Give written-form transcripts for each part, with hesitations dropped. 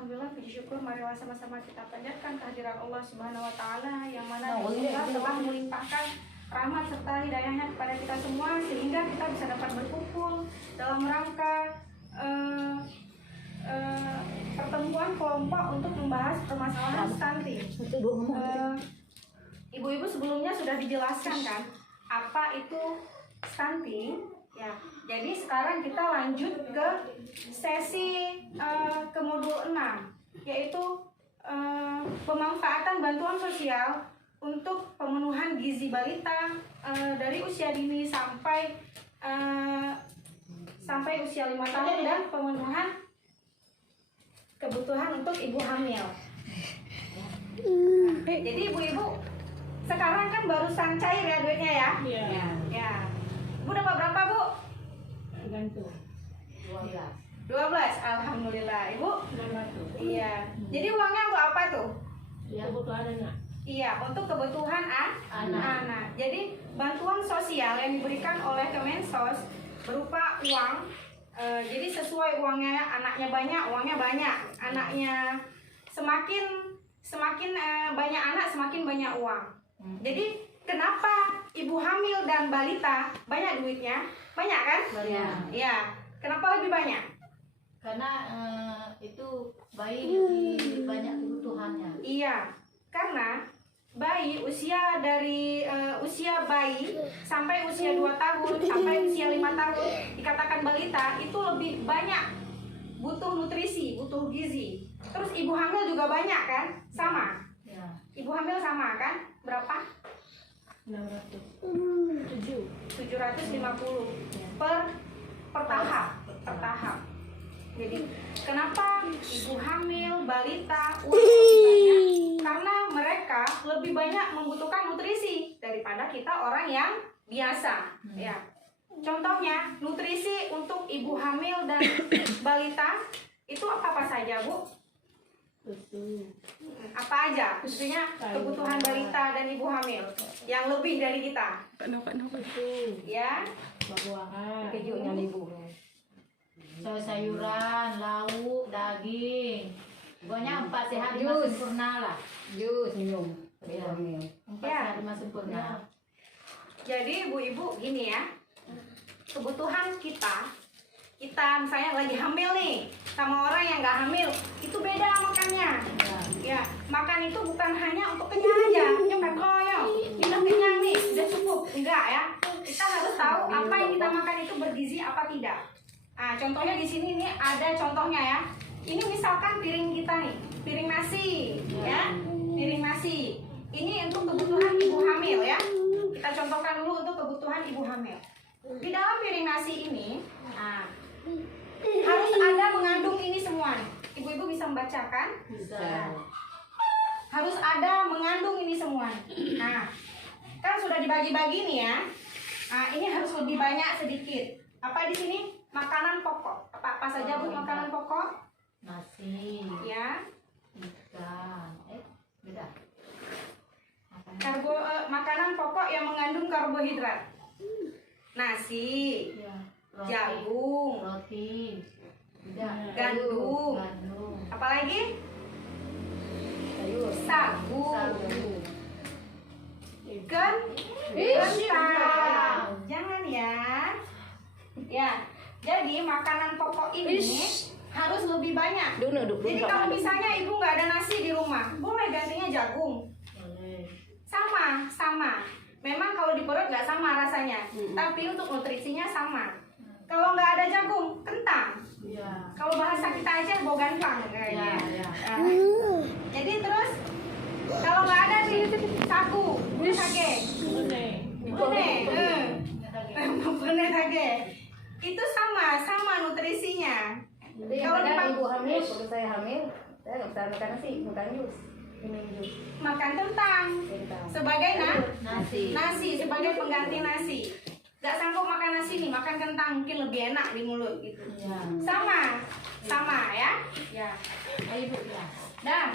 Alhamdulillah, puji syukur marilah sama-sama kita panjatkan kehadiran Allah Subhanahu wa taala yang mana Allah telah melimpahkan rahmat serta hidayahnya kepada kita semua sehingga kita bisa dapat berkumpul dalam rangka pertemuan kelompok untuk membahas permasalahan stunting. Ibu-ibu sebelumnya sudah dijelaskan kan apa itu stunting ya. Jadi sekarang kita lanjut ke sesi ke modul 6 yaitu pemanfaatan bantuan sosial untuk pemenuhan gizi balita dari usia dini sampai usia 5 tahun dan pemenuhan kebutuhan untuk ibu hamil. Jadi ibu-ibu sekarang kan barusan cair ya duitnya ya? Iya. Ya. Ibu dapat berapa, Bu? Gantung. 12. Alhamdulillah. Ibu? 600. Iya. Jadi uangnya untuk apa tuh? Ya, butuh anak. Iya, untuk kebutuhan anak. Jadi bantuan sosial yang diberikan oleh Kemensos berupa uang. Jadi sesuai uangnya, anaknya banyak, uangnya banyak. Anaknya semakin banyak anak, semakin banyak uang. Jadi kenapa ibu hamil dan balita banyak duitnya? Banyak kan? Banyak. Iya. Kenapa lebih banyak? Karena itu bayi lebih banyak kebutuhannya. Iya, karena bayi usia dari usia bayi sampai usia 2 tahun sampai usia 5 tahun dikatakan balita itu lebih banyak butuh nutrisi, butuh gizi. Terus ibu hamil juga banyak kan? Sama. Ya. Ibu hamil sama kan? Berapa? 750 per tahap. Jadi kenapa ibu hamil, balita, uang lebih banyak? Karena mereka lebih banyak membutuhkan nutrisi daripada kita orang yang biasa. Ya. Contohnya nutrisi untuk ibu hamil dan balita itu apa saja, Bu? susu, Apa aja? Khususnya kebutuhan balita dan ibu hamil yang lebih dari kita. susu, Ya. buah-buahan, Kejutnya ibu. Sayur-sayuran, lauk, daging. Pokoknya 4 sehat 5 sempurna lah. Jus minum. Ya. 4 Ya. sehat 5 sempurna. Jadi ibu-ibu gini ya, kebutuhan kita misalnya lagi hamil nih sama orang yang nggak hamil itu beda makannya. Ya, makan itu bukan hanya untuk kenyang aja, nyokap koyo, udah kenyang nih, udah cukup, enggak ya. Kita harus tahu apa yang kita makan itu bergizi apa tidak. Nah, contohnya di sini nih ada contohnya ya. Ini misalkan piring kita nih, piring nasi, ya, piring nasi. Ini untuk kebutuhan ibu hamil ya. Kita contohkan dulu untuk kebutuhan ibu hamil. Di dalam piring nasi ini, nah, harus ada mengandung ini semua nih. Ibu-ibu bisa membacakan? Bisa. Harus ada mengandung ini semua nih. Nah, kan sudah dibagi-bagi nih ya. Nah, ini harus lebih banyak sedikit. Apa di sini? Makanan pokok. Apa saja Bu makanan pokok? Nasi, Ya. ikan. Beda. Makanan pokok yang mengandung karbohidrat. Nasi, Ya. jagung, Roti. Beda. gandum. Gandum. Apalagi? Sayur. Sagu. Kentang. Jangan ya. Ya. Jadi makanan pokok ini harus lebih banyak. Jadi kalau misalnya ibu nggak ada nasi di rumah, boleh gantinya jagung. Boleh. Sama. Memang kalau di perut nggak sama rasanya, tapi untuk nutrisinya sama. Kalau nggak ada jagung, kentang. Ya. Kalau bahasa kita aja bogantang kayaknya. Ya. Nah, jadi terus kalau nggak ada nih sagu, sage, bune sage, itu sama nutrisinya. Kalau Ibu hamil, waktu saya hamil, saya nggak bisa makan nasi, makan jus. Minum jus. makan kentang sebagai nasi sebagai pengganti nasi. Nggak sanggup makan nasi nih, makan kentang mungkin lebih enak di mulut gitu. Ya. Sama ya. Ya. Ayo Bu, ya. Nah,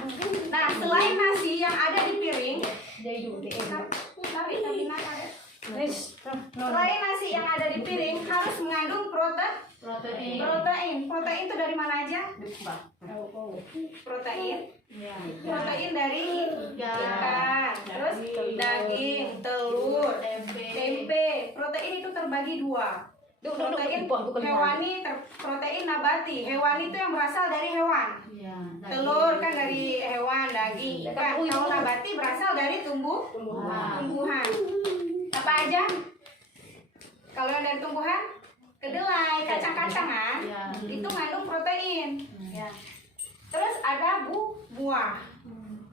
selain nasi yang ada di piring, selain nasi yang ada di piring harus mengandung Protein. Protein. Protein itu dari mana aja? Tahu. Protein. Ya. Protein dari Ikan. ikan, terus daging, telur, tempe. Protein itu terbagi dua. Protein hewani, protein nabati. Hewani itu yang berasal dari hewan. Ya. Telur kan dari hewan, daging, ikan. Kalau nabati berasal dari tumbuhan. Apa aja? Kalau yang dari tumbuhan, kedelai, kacang-kacangan, Ya. itu mengandung protein. Ya. Terus ada buah.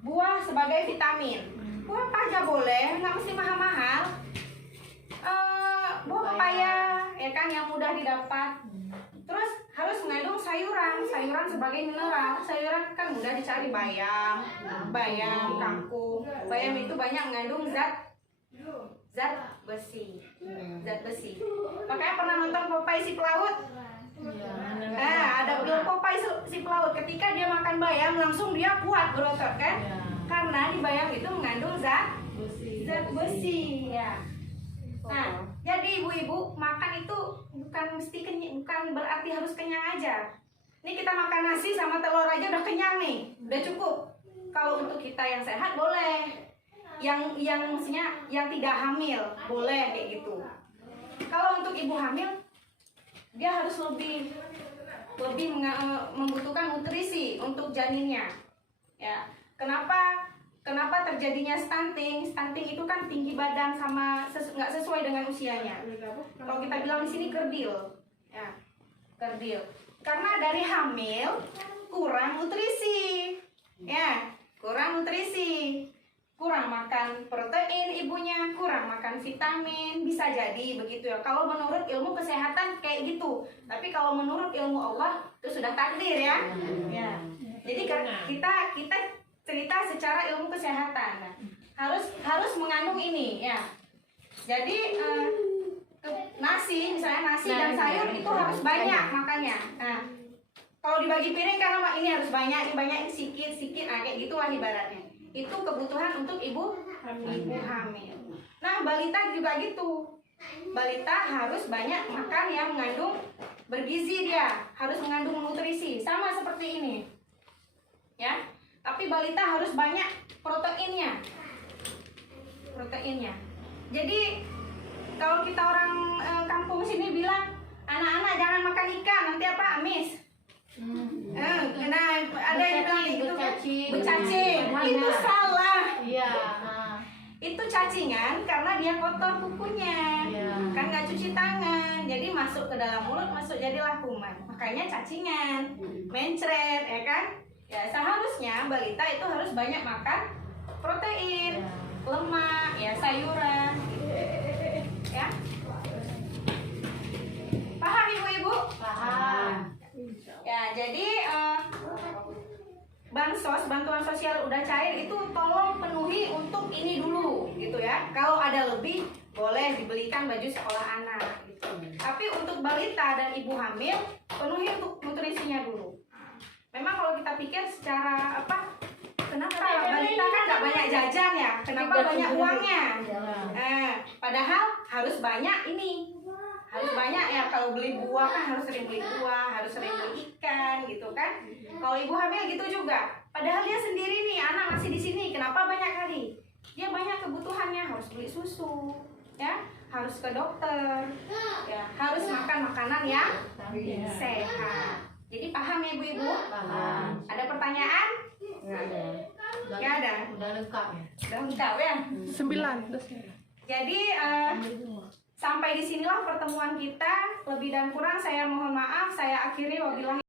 Buah sebagai vitamin. Buah apa aja boleh, nggak mesti mahal-mahal. Buah pepaya, ya kan, yang mudah didapat. Terus harus mengandung sayuran sebagai mineral. Sayuran kan mudah dicari, bayam, kangkung. Bayam itu banyak mengandung zat besi. Makanya pernah nonton Popeye si pelaut? Ada ular Popeye si pelaut. Ketika dia makan bayam, langsung dia kuat berotot kan? Karena di bayam itu mengandung zat besi. Ya. Nah, jadi ibu-ibu makan itu bukan mesti kenyang, bukan berarti harus kenyang aja. Ini kita makan nasi sama telur aja udah kenyang nih, udah cukup. Kalau untuk kita yang sehat boleh, yang maksudnya yang tidak hamil boleh kayak gitu. Kalau untuk ibu hamil, dia harus lebih membutuhkan nutrisi untuk janinnya. Ya, kenapa terjadinya stunting? Stunting itu kan tinggi badan sama nggak sesuai dengan usianya. Kalau kita bilang di sini kerdil, ya, kerdil. Karena dari hamil kurang nutrisi, ya, kurang nutrisi, kurang makan protein ibunya, kurang makan vitamin, bisa jadi begitu ya. Kalau menurut ilmu kesehatan kayak gitu, tapi kalau menurut ilmu Allah itu sudah takdir ya. Ya. Jadi kita cerita secara ilmu kesehatan. Nah, harus mengandung ini ya. Jadi nasi, misalnya nasi dan sayur itu harus banyak makannya. Nah, kalau dibagi piring kan ini harus banyak, ini banyak, ini sedikit, nah kayak gitulah ibaratnya. Itu kebutuhan untuk ibu hamil. Nah, balita juga gitu. Balita harus banyak makan yang mengandung bergizi, dia harus mengandung nutrisi, sama seperti ini. Ya. Tapi balita harus banyak proteinnya. Jadi kalau kita orang kampung sini bilang, anak-anak jangan makan ikan, nanti apa, amis. Nah, ada yang bilang itu bercacing. Itu salah. Iya. Itu cacingan karena dia kotor kukunya. Kan nggak cuci tangan, jadi masuk ke dalam mulut, jadilah kuman. Makanya cacingan, mencret, ya kan? Ya, seharusnya balita itu harus banyak makan protein, lemak, ya, sayuran, ya. Paham ibu-ibu? Paham. Ya, jadi bantuan sosial udah cair itu tolong penuhi untuk ini dulu, gitu ya. Kalau ada lebih boleh dibelikan baju sekolah anak, gitu. Tapi untuk balita dan ibu hamil penuhi untuk nutrisinya dulu. Memang kalau kita pikir secara kenapa balita kan nggak banyak jajan ya? Kenapa banyak uangnya? Padahal harus banyak ini, harus banyak ya. Kalau beli buah kan harus sering beli buah, harus sering beli ikan, gitu kan? Kalau ibu hamil gitu juga. Padahal dia sendiri nih, anak masih di sini. Kenapa banyak kali? Dia banyak kebutuhannya, harus beli susu, ya, harus ke dokter, ya, harus makan makanan yang sehat. Jadi paham ya ibu-ibu? Paham. Ada pertanyaan? Nggak ada. Udah lengkap ya. Udah lengkap ya? 9. Jadi sampai disinilah pertemuan kita. Lebih dan kurang saya mohon maaf. Saya akhiri wabillahi